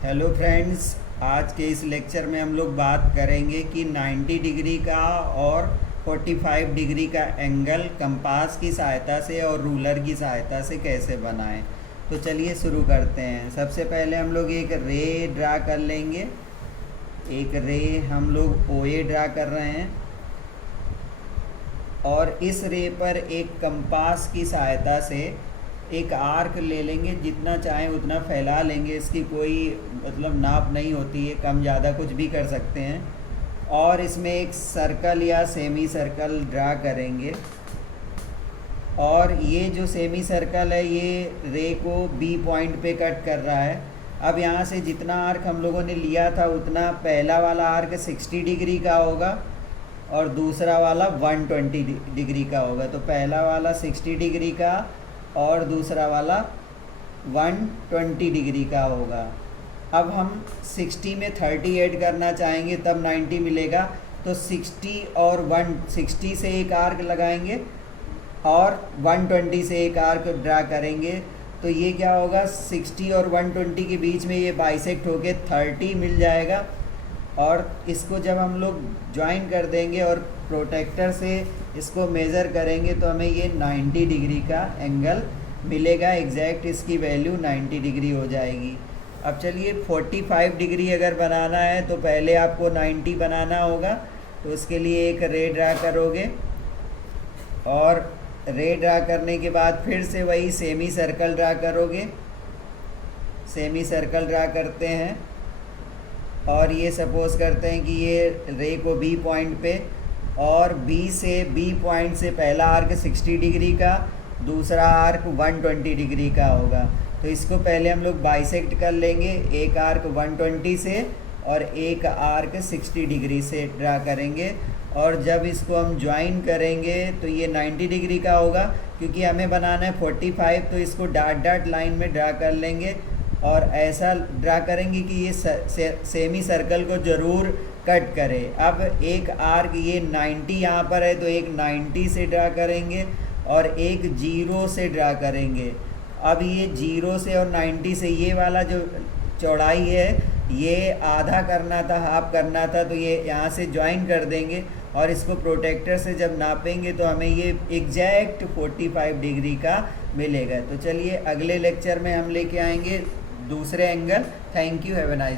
Hello friends, आज के इस लेक्चर में हम लोग बात करेंगे कि 90 डिग्री का और 45 डिग्री का एंगल कंपास की सहायता से और रूलर की सहायता से कैसे बनाएं। तो चलिए शुरू करते हैं। सबसे पहले हम लोग एक रे ड्रा कर लेंगे। एक रे हम लोग OA ड्रा कर रहे हैं और इस रे पर एक कंपास की सहायता से एक आर्क ले लेंगे। जितना चाहें उतना फैला लेंगे, इसकी कोई नाप नहीं होती है, कम ज़्यादा कुछ भी कर सकते हैं। और इसमें एक सर्कल या सेमी सर्कल ड्रा करेंगे और ये जो सेमी सर्कल है ये रे को B पॉइंट पे कट कर रहा है। अब यहाँ से जितना आर्क हम लोगों ने लिया था उतना पहला वाला आर्क 60 डिग्री का होगा और दूसरा वाला 120 डिग्री का होगा। तो पहला वाला 60 डिग्री का और दूसरा वाला 120 डिग्री का होगा। अब हम 60 में 30 ऐड करना चाहेंगे तब 90 मिलेगा। तो 60 और 160 से एक आर्क लगाएंगे और 120 से एक आर्क ड्रा करेंगे। तो ये क्या होगा, 60 और 120 के बीच में ये बाइसेक्ट होके 30 मिल जाएगा। और इसको जब हम लोग ज्वाइन कर देंगे और प्रोटेक्टर से इसको मेज़र करेंगे तो हमें ये 90 डिग्री का एंगल मिलेगा। एग्जैक्ट इसकी वैल्यू 90 डिग्री हो जाएगी। अब चलिए 45 डिग्री अगर बनाना है तो पहले आपको 90 बनाना होगा। तो उसके लिए एक रे ड्रा करोगे और रे ड्रा करने के बाद फिर से वही सेमी सर्कल ड्रा करोगे। सेमी सर्कल ड्रा करते हैं और ये सपोज़ करते हैं कि ये रे को B पॉइंट पे और B पॉइंट से पहला आर्क 60 डिग्री का, दूसरा आर्क 120 डिग्री का होगा। तो इसको पहले हम लोग बाइसेक्ट कर लेंगे। एक आर्क 120 से और एक आर्क 60 डिग्री से ड्रा करेंगे और जब इसको हम ज्वाइन करेंगे तो ये 90 डिग्री का होगा। क्योंकि हमें बनाना है 45 तो इसको डॉट डॉट लाइन में ड्रा कर लेंगे और ऐसा ड्रा करेंगे कि ये सेमी सर्कल को ज़रूर कट करे। अब एक आर्क ये 90 यहाँ पर है तो एक 90 से ड्रा करेंगे और एक 0 से ड्रा करेंगे। अब ये 0 से और 90 से ये वाला जो चौड़ाई है ये आधा करना था, हाफ करना था, तो ये यहाँ से ज्वाइन कर देंगे और इसको प्रोटेक्टर से जब नापेंगे तो हमें ये एग्जैक्ट 45 डिग्री का मिलेगा। तो चलिए अगले लेक्चर में हम लेके आएंगे दूसरे angle. Thank you, have a nice.